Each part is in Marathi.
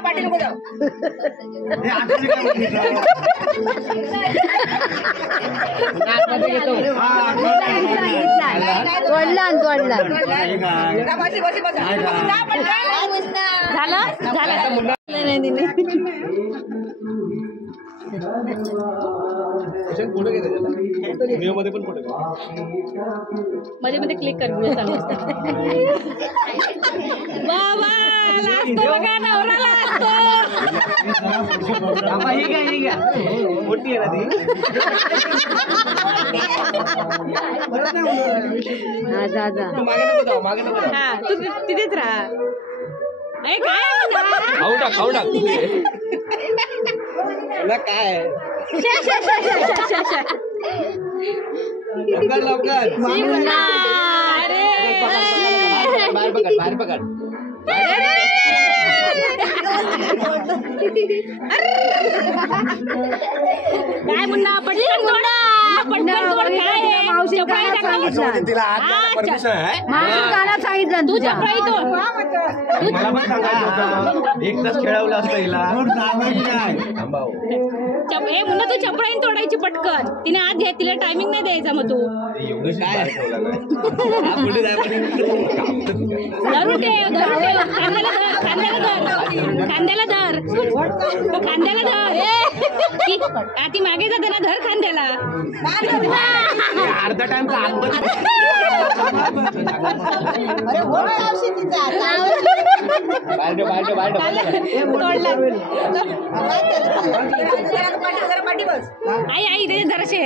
पाटील को जाओ मध्ये मध्ये क्लिक कर व्हिडिओ चालू असतात. बाबा लाजतो बघा नवरा लाजतो. ही घ्या मोठी आहे ना ती. मागे नको हा तू तिथेच राहा. काय खाऊ टाक काय लवकर बाहेर पकड काय मुन्ना पटकन थोडा सांगितलं तू चपराई तो एक तास खेळवलं असतं हिला. हे मुन्ना तू चपराईन तोडायची पटकन. तिने आत घ्या तिला टायमिंग नाही द्यायचा. मग तू धरून ठेव खांद्याला धर ती मागे जाते ना. धर खांद्याला अर्धा टाइम आई रे जराशे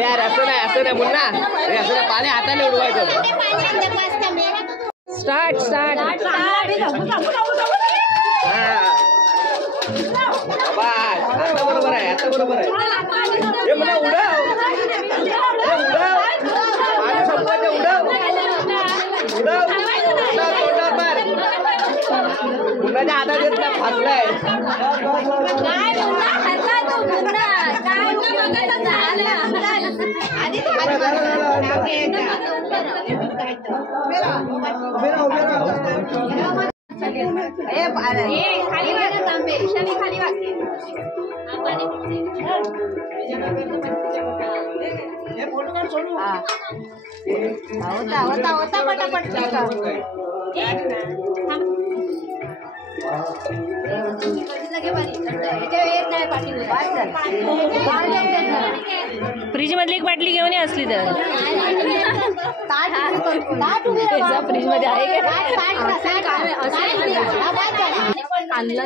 यार असं नाही मुन्ना. असं पाणी हाताने उडवायचं. स्टार्ट आता बरोबर आहे. हे मुन्ना उडव मुन्नाच्या हातात येत ना फासलाय. होता पटापट फ्रीज मधली एक बाटली घेऊन ये असली तर. फ्रीज मध्ये आहे आणल्या